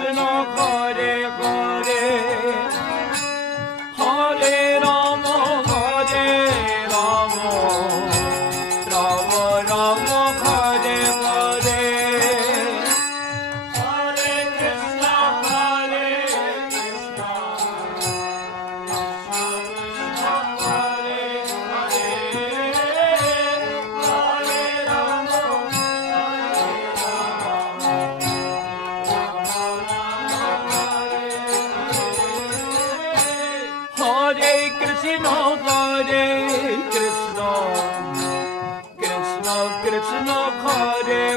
Krishna Hare Hare Hare Rama Hare Rama Rama Rama Hare Hare Hare Krishna Hare Krishna Krishna Krishna Hare Hare Hare Rama Hare Krishna Hare Krishna Krishna Krishna Hare